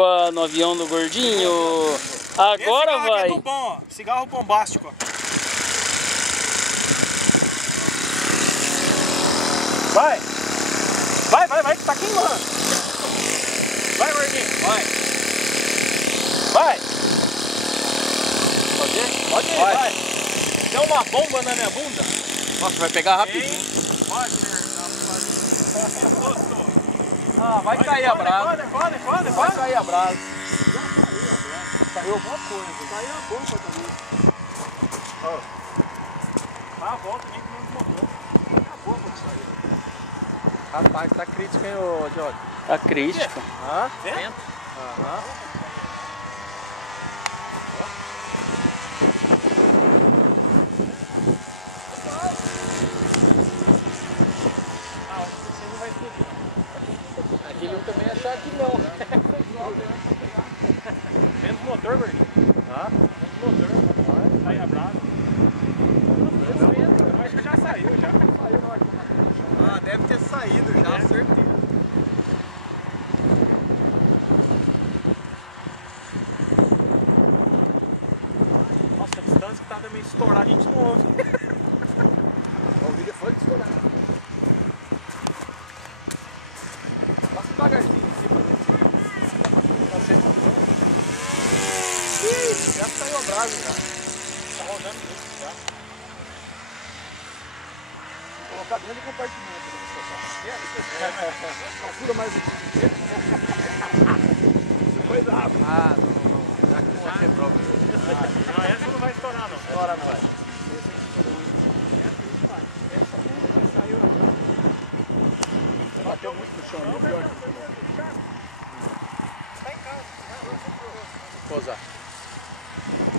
bomba no avião do gordinho. Agora esse vai. Aqui é do bom, ó. Cigarro bombástico, ó. Vai! Vai, que tá queimando! Vai, gordinho! Vai! Pode ir, vai! Tem uma bomba na minha bunda? Nossa, vai pegar rapidinho. Pode, Ah, vai cair a brasa. Quando? Vai cair a brasa. Saiu alguma coisa. Saiu a bomba também. Dá a volta nem com o motor. É a bomba que saiu. Rapaz, tá crítico, hein, ô Jorge? Tá crítico. Hã? Vento? Aham. Aquele um também achar que não. Menos motor, gordinho. Hã? Menos motor. Sai a brasa. Eu acho que já saiu, já. Ah, deve ter saído já, certeza. Nossa, a distância que tá meio estourada, a gente não ouve. Ouvi depois de estourar. Passa devagarzinho aqui pra ver se dá pra ser motor. Ih, já saiu a brasa já. Tá rodando muito já. Vou colocar dentro do compartimento. Calcula mais aqui. Depois da água. Ah, não. Já que não vai quebrar o bicho. Não, essa não vai estourar, não. Estoura não vai. Bateu muito no chão, né? Pior. Tá em casa. Pousar.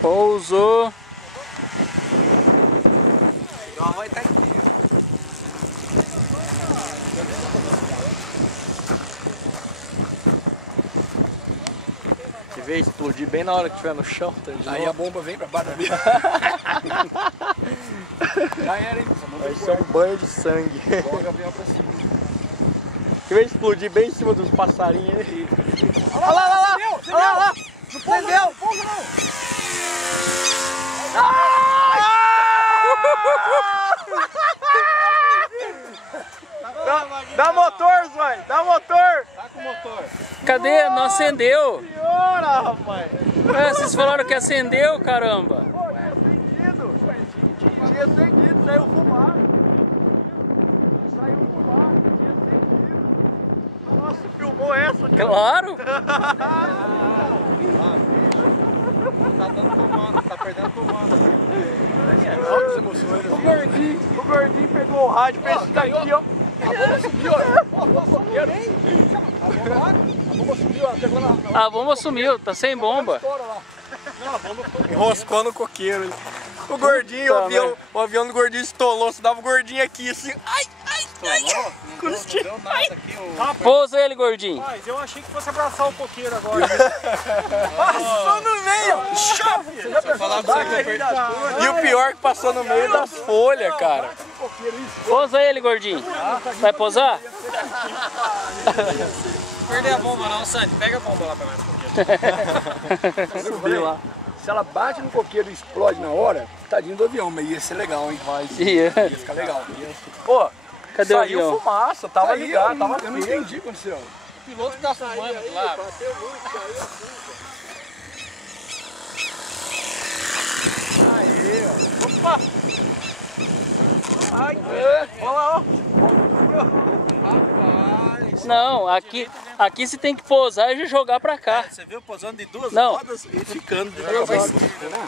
Pousou. O carro vai estar inteiro. Se vê explodir bem na hora que estiver no chão, tá de Aí novo. a bomba vem pra baixo da vida. Já era, hein? Vai ser um banho de sangue. Joga o avião pra cima. Se vê explodir bem em cima dos passarinhos aí. Olha lá, olha lá! Olha lá, olha lá! Não pousa não! Dá motor, Zói! Dá motor! Tá com o motor. Cadê? Não acendeu! Senhora, rapaz! Vocês falaram que acendeu, caramba! Pô, tinha acendido! Tinha acendido, saiu fumar! Saiu fumar, tinha acendido! Nossa, filmou essa? Claro! Tá dando comando, tá perdendo comando. Altas emoções. O gordinho pegou o rádio, fez isso daqui, ó. A bomba subiu, ó. A bomba subiu, ó. Pegou na... A bomba sumiu, tá sem bomba. Não, a bomba foi... Enroscou no coqueiro. O gordinho, o avião do gordinho estolou. Se dava o gordinho aqui, assim. Ai! Custinho. Não deu nada aqui, Pousa ele, gordinho. Rapaz, eu achei que fosse abraçar o coqueiro agora. Passou no meio! Chave! Você já falar pra você que... E o pior é que passou no meio das folhas, cara. Pousa ele, gordinho. Vai pousar? Não perder a bomba não, Sandy. Pega a bomba lá pra mim. Subiu lá. Se ela bate no coqueiro e explode na hora, tadinho do avião, mas ia ser legal, hein? Ia. Ia ficar legal. Pô, Cadê o saiu avião? fumaça, tava ligado, tava Eu não ligado. entendi o que aconteceu. O piloto tá fumando lá. Aí, ó. Opa! Ai, olha lá, ó. Rapaz. Não, aqui você tem que pousar e jogar pra cá. Você viu posando de duas Não. rodas e ficando de Vai duas rodas. esquerda, né?